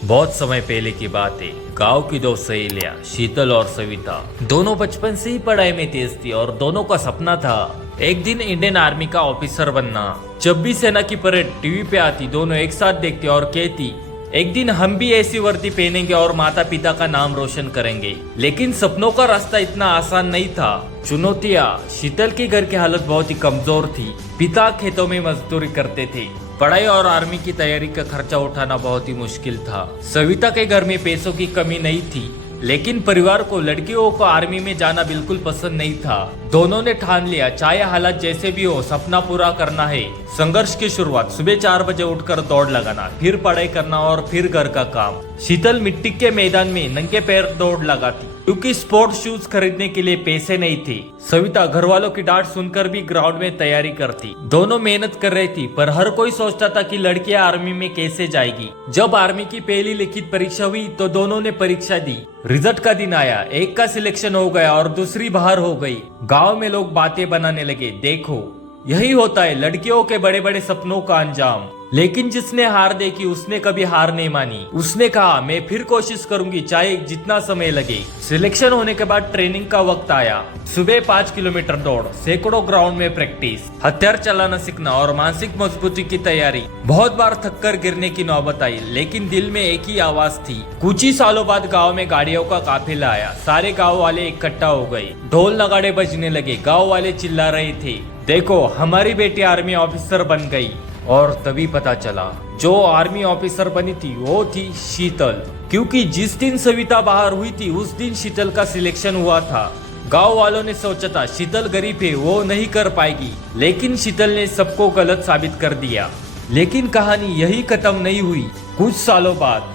बहुत समय पहले की बात है। गांव की दो सहेलियां शीतल और सविता दोनों बचपन से ही पढ़ाई में तेज थी और दोनों का सपना था एक दिन इंडियन आर्मी का ऑफिसर बनना। जब भी सेना की परेड टीवी पे आती दोनों एक साथ देखते और कहती एक दिन हम भी ऐसी वर्दी पहनेंगे और माता पिता का नाम रोशन करेंगे। लेकिन सपनों का रास्ता इतना आसान नहीं था। चुनौतियां, शीतल के घर की हालत बहुत ही कमजोर थी। पिता खेतों में मजदूरी करते थे। पढ़ाई और आर्मी की तैयारी का खर्चा उठाना बहुत ही मुश्किल था। सविता के घर में पैसों की कमी नहीं थी, लेकिन परिवार को लड़कियों को आर्मी में जाना बिल्कुल पसंद नहीं था। दोनों ने ठान लिया चाहे हालात जैसे भी हो सपना पूरा करना है। संघर्ष की शुरुआत सुबह 4 बजे उठकर दौड़ लगाना, फिर पढ़ाई करना और फिर घर का काम। शीतल मिट्टी के मैदान में नंगे पैर दौड़ लगाती क्योंकि स्पोर्ट शूज खरीदने के लिए पैसे नहीं थे। सविता घर वालों की डांट सुनकर भी ग्राउंड में तैयारी करती। दोनों मेहनत कर रही थी, पर हर कोई सोचता था कि लड़कियां आर्मी में कैसे जाएगी। जब आर्मी की पहली लिखित परीक्षा हुई तो दोनों ने परीक्षा दी। रिजल्ट का दिन आया, एक का सिलेक्शन हो गया और दूसरी बाहर हो गई। गांव में लोग बातें बनाने लगे, देखो यही होता है लड़कियों के बड़े बड़े सपनों का अंजाम। लेकिन जिसने हार देखी उसने कभी हार नहीं मानी। उसने कहा मैं फिर कोशिश करूंगी चाहे जितना समय लगे। सिलेक्शन होने के बाद ट्रेनिंग का वक्त आया। सुबह 5 किलोमीटर दौड़, सैकड़ों ग्राउंड में प्रैक्टिस, हथियार चलाना सीखना और मानसिक मजबूती की तैयारी। बहुत बार थककर गिरने की नौबत आई, लेकिन दिल में एक ही आवाज थी। कुछ ही सालों बाद गाँव में गाड़ियों का काफिला आया। सारे गाँव वाले इकट्ठा हो गए, ढोल नगाड़े बजने लगे। गाँव वाले चिल्ला रहे थे, देखो हमारी बेटी आर्मी ऑफिसर बन गई। और तभी पता चला जो आर्मी ऑफिसर बनी थी वो थी शीतल। क्योंकि जिस दिन सविता बाहर हुई थी उस दिन शीतल का सिलेक्शन हुआ था। गांव वालों ने सोचा था शीतल गरीब है वो नहीं कर पाएगी, लेकिन शीतल ने सबको गलत साबित कर दिया। लेकिन कहानी यही खत्म नहीं हुई। कुछ सालों बाद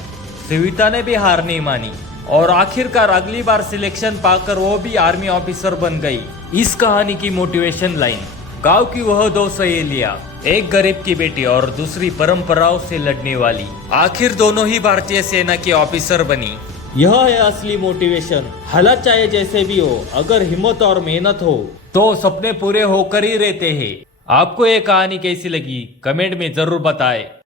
सविता ने भी हार नहीं मानी और आखिरकार अगली बार सिलेक्शन पाकर वो भी आर्मी ऑफिसर बन गई। इस कहानी की मोटिवेशन लाइन, गांव की वह दो सहेलियां, एक गरीब की बेटी और दूसरी परंपराओं से लड़ने वाली, आखिर दोनों ही भारतीय सेना के ऑफिसर बनी। यह है असली मोटिवेशन। हालात चाहे जैसे भी हो, अगर हिम्मत और मेहनत हो तो सपने पूरे होकर ही रहते हैं। आपको ये कहानी कैसी लगी कमेंट में जरूर बताएं।